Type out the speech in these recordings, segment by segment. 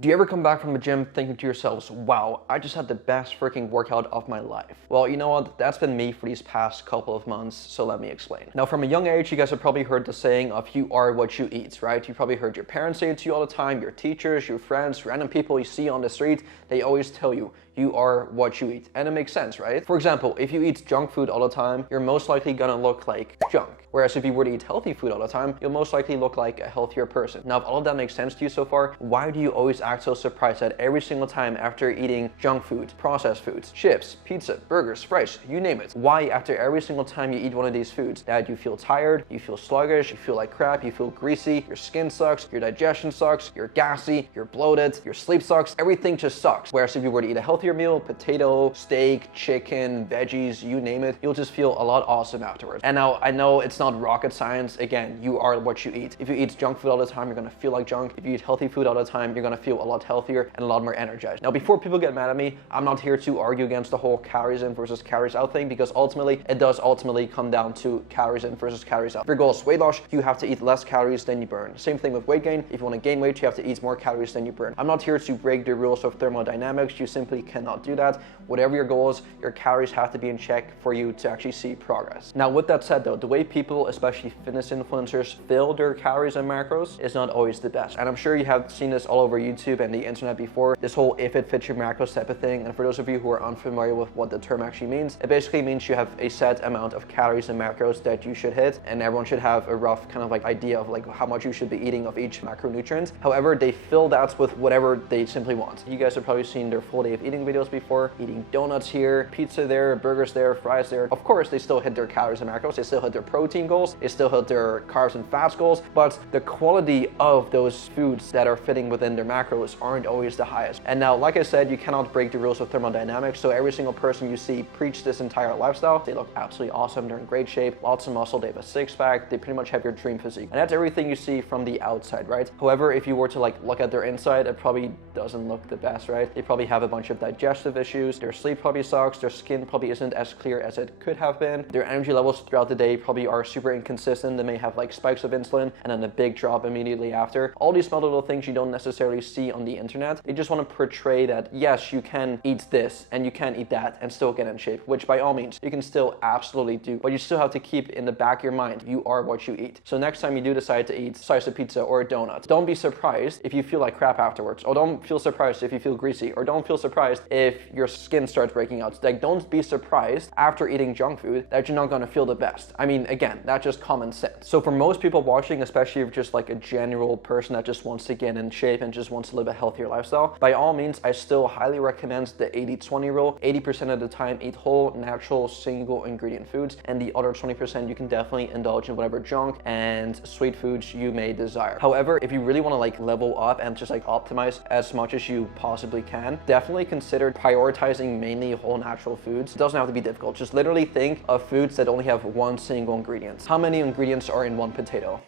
Do you ever come back from the gym thinking to yourselves, wow, I just had the best freaking workout of my life? Well, you know what? That's been me for these past couple of months, so let me explain. Now, from a young age, you guys have probably heard the saying of you are what you eat, right? You probably heard your parents say it to you all the time, your teachers, your friends, random people you see on the street, they always tell you, you are what you eat. And it makes sense, right? For example, if you eat junk food all the time, you're most likely gonna look like junk. Whereas if you were to eat healthy food all the time, you'll most likely look like a healthier person. Now, if all of that makes sense to you so far, why do you always act so surprised that every single time after eating junk food, processed foods, chips, pizza, burgers, fries, you name it, why after every single time you eat one of these foods that you feel tired, you feel sluggish, you feel like crap, you feel greasy, your skin sucks, your digestion sucks, you're gassy, you're bloated, your sleep sucks, everything just sucks. Whereas if you were to eat a healthier meal, potato, steak, chicken, veggies, you name it, you'll just feel a lot awesome afterwards. And now I know it's not rocket science. Again, you are what you eat. If you eat junk food all the time, you're gonna feel like junk. If you eat healthy food all the time, you're gonna feel a lot healthier and a lot more energized. Now, before people get mad at me, I'm not here to argue against the whole calories in versus calories out thing, because ultimately, it does ultimately come down to calories in versus calories out. If your goal is weight loss, you have to eat less calories than you burn. Same thing with weight gain. If you wanna gain weight, you have to eat more calories than you burn. I'm not here to break the rules of thermodynamics. You simply cannot do that. Whatever your goal is, your calories have to be in check for you to actually see progress. Now, with that said though, the way people, especially fitness influencers, fill their calories and macros is not always the best. And I'm sure you have seen this all over YouTube and the internet before, this whole if it fits your macros type of thing. And for those of you who are unfamiliar with what the term actually means, it basically means you have a set amount of calories and macros that you should hit, and everyone should have a rough kind of like idea of like how much you should be eating of each macronutrient. However, they fill that with whatever they simply want. You guys have probably seen their full day of eating videos before, eating donuts here, pizza there, burgers there, fries there. Of course, they still hit their calories and macros, they still hit their protein goals, they still hit their carbs and fats goals, but the quality of those foods that are fitting within their macros aren't always the highest. And now, like I said, you cannot break the rules of thermodynamics, so every single person you see preach this entire lifestyle, they look absolutely awesome, they're in great shape, lots of muscle, they have a six-pack, they pretty much have your dream physique. And that's everything you see from the outside, right? However, if you were to like look at their inside, it probably doesn't look the best, right? They probably have a bunch of digestive issues, their sleep probably sucks, their skin probably isn't as clear as it could have been, their energy levels throughout the day probably are super inconsistent, they may have like spikes of insulin and then a big drop immediately after. All these small little things you don't necessarily see on the internet. They just want to portray that yes, you can eat this and you can eat that and still get in shape, which by all means you can still absolutely do, but you still have to keep in the back of your mind, you are what you eat. So next time you do decide to eat a slice of pizza or a donut, don't be surprised if you feel like crap afterwards, or don't feel surprised if you feel greasy, or don't feel surprised if your skin starts breaking out. Like, don't be surprised after eating junk food that you're not going to feel the best. I mean, again, that's just common sense. So for most people watching, especially if just like a general person that just wants to get in shape and just wants to live a healthier lifestyle, by all means, I still highly recommend the 80-20 rule. 80% of the time, eat whole, natural, single ingredient foods, and the other 20% you can definitely indulge in whatever junk and sweet foods you may desire. However, if you really want to like level up and just like optimize as much as you possibly can, definitely consider prioritizing mainly whole natural foods. It doesn't have to be difficult. Just literally think of foods that only have one single ingredient. How many ingredients are in one potato?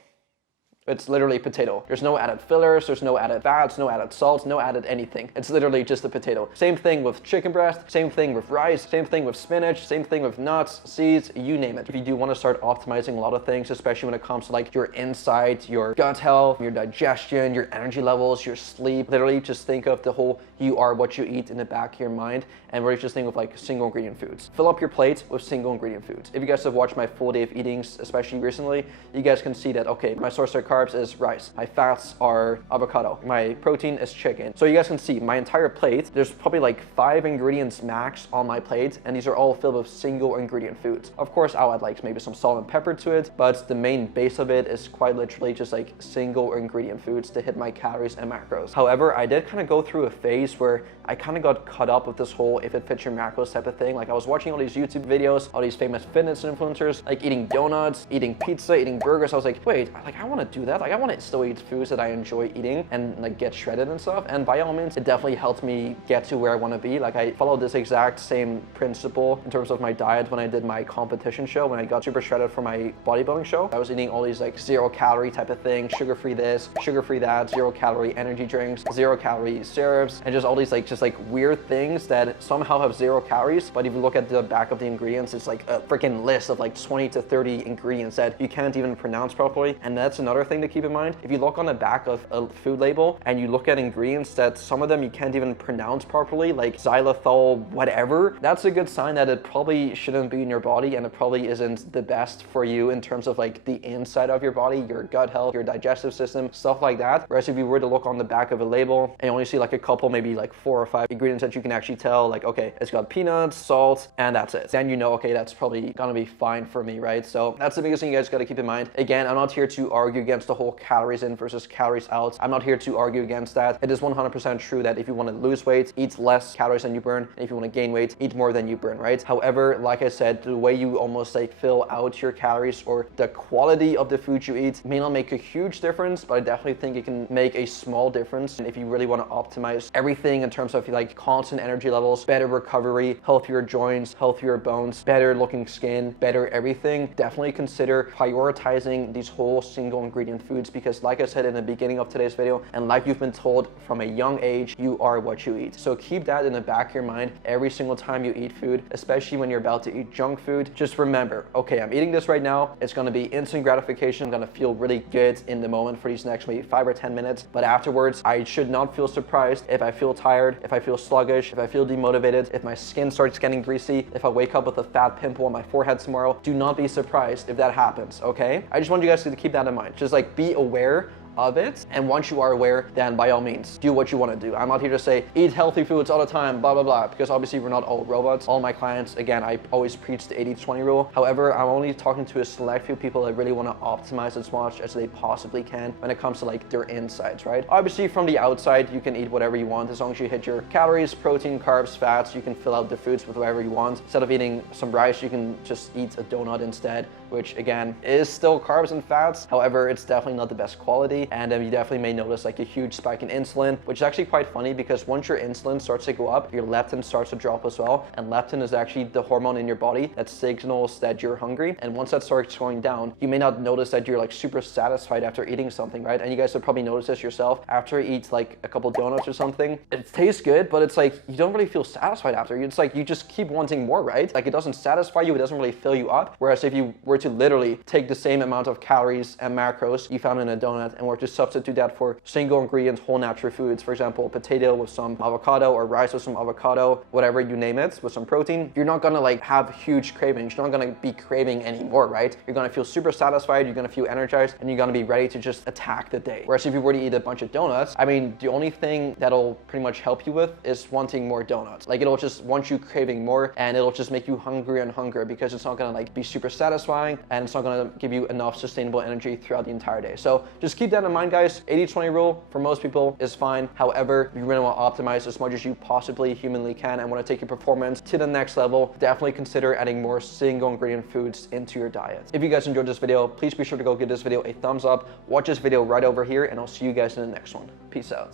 It's literally potato. There's no added fillers, there's no added fats, no added salts, no added anything. It's literally just a potato. Same thing with chicken breast, same thing with rice, same thing with spinach, same thing with nuts, seeds, you name it. If you do want to start optimizing a lot of things, especially when it comes to like your insight, your gut health, your digestion, your energy levels, your sleep, literally just think of the whole you are what you eat in the back of your mind, and really just think of like single ingredient foods. Fill up your plate with single ingredient foods. If you guys have watched my full day of eatings, especially recently, you guys can see that, okay, my source of carbs is rice, my fats are avocado, my protein is chicken. So you guys can see my entire plate, there's probably like 5 ingredients max on my plate, and these are all filled with single ingredient foods. Of course, I'll add like maybe some salt and pepper to it, but the main base of it is quite literally just like single ingredient foods to hit my calories and macros. However, I did kind of go through a phase where I kind of got caught up with this whole if it fits your macros type of thing. Like I was watching all these YouTube videos, all these famous fitness influencers, like eating donuts, eating pizza, eating burgers. I was like, wait, like I want to do that. Like I want to still eat foods that I enjoy eating and like get shredded and stuff. And by all means, it definitely helped me get to where I want to be. Like I followed this exact same principle in terms of my diet when I did my competition show, when I got super shredded for my bodybuilding show. I was eating all these like 0-calorie type of things, sugar-free this, sugar-free that, 0-calorie energy drinks, 0-calorie syrups, and just all these like weird things that somehow have 0 calories, but if you look at the back of the ingredients, it's like a freaking list of like 20 to 30 ingredients that you can't even pronounce properly. And that's another thing to keep in mind, if you look on the back of a food label and you look at ingredients that some of them you can't even pronounce properly, like xylitol, whatever, that's a good sign that it probably shouldn't be in your body, and it probably isn't the best for you in terms of like the inside of your body, your gut health, your digestive system, stuff like that. Whereas if you were to look on the back of a label and you only see like a couple, maybe like 4 or 5 ingredients that you can actually tell, like, okay, it's got peanuts, salt, and that's it, then you know, okay, that's probably gonna be fine for me, right? So that's the biggest thing you guys gotta keep in mind. Again, I'm not here to argue against the whole calories in versus calories out. I'm not here to argue against that. It is 100% true that if you want to lose weight, eat less calories than you burn. And if you want to gain weight, eat more than you burn, right? However, like I said, the way you almost like fill out your calories or the quality of the food you eat may not make a huge difference, but I definitely think it can make a small difference. And if you really want to optimize everything in terms of like constant energy levels, better recovery, healthier joints, healthier bones, better looking skin, better everything, definitely consider prioritizing these whole single ingredient foods, because like I said in the beginning of today's video, and like you've been told from a young age, you are what you eat. So keep that in the back of your mind every single time you eat food, especially when you're about to eat junk food. Just remember, okay, I'm eating this right now. It's going to be instant gratification. I'm going to feel really good in the moment for these next maybe 5 or 10 minutes. But afterwards, I should not feel surprised if I feel tired, if I feel sluggish, if I feel demotivated, if my skin starts getting greasy, if I wake up with a fat pimple on my forehead tomorrow. Do not be surprised if that happens, okay? I just want you guys to keep that in mind. Just like be aware of it, and once you are aware, then by all means do what you want to do. I'm not here to say eat healthy foods all the time, blah blah blah, because obviously we're not all robots. All my clients, again, I always preach the 80-20 rule. However, I'm only talking to a select few people that really want to optimize as much as they possibly can when it comes to like their insides, right? Obviously from the outside you can eat whatever you want as long as you hit your calories, protein, carbs, fats. You can fill out the foods with whatever you want. Instead of eating some rice, you can just eat a donut instead, which again is still carbs and fats. However, it's definitely not the best quality, and you definitely may notice like a huge spike in insulin, which is actually quite funny because once your insulin starts to go up, your leptin starts to drop as well. And leptin is actually the hormone in your body that signals that you're hungry. And once that starts going down, you may not notice that you're like super satisfied after eating something, right? And you guys have probably noticed this yourself. After you eat like a couple donuts or something, it tastes good, but it's like you don't really feel satisfied after. It's like you just keep wanting more, right? Like it doesn't satisfy you, it doesn't really fill you up. Whereas if you were to literally take the same amount of calories and macros you found in a donut and were to substitute that for single ingredient whole natural foods, for example, potato with some avocado or rice with some avocado, whatever you name it, with some protein, you're not gonna like have huge cravings. You're not gonna be craving anymore, right? You're gonna feel super satisfied, you're gonna feel energized, and you're gonna be ready to just attack the day. Whereas if you were to eat a bunch of donuts, I mean, the only thing that'll pretty much help you with is wanting more donuts. Like it'll just want you craving more, and it'll just make you hungrier and hungrier because it's not gonna like be super satisfying, and it's not gonna give you enough sustainable energy throughout the entire day. So just keep that in mind, guys. 80-20 rule for most people is fine. However, if you really want to optimize as much as you possibly humanly can and want to take your performance to the next level, definitely consider adding more single ingredient foods into your diet. If you guys enjoyed this video, please be sure to go give this video a thumbs up, watch this video right over here, and I'll see you guys in the next one. Peace out.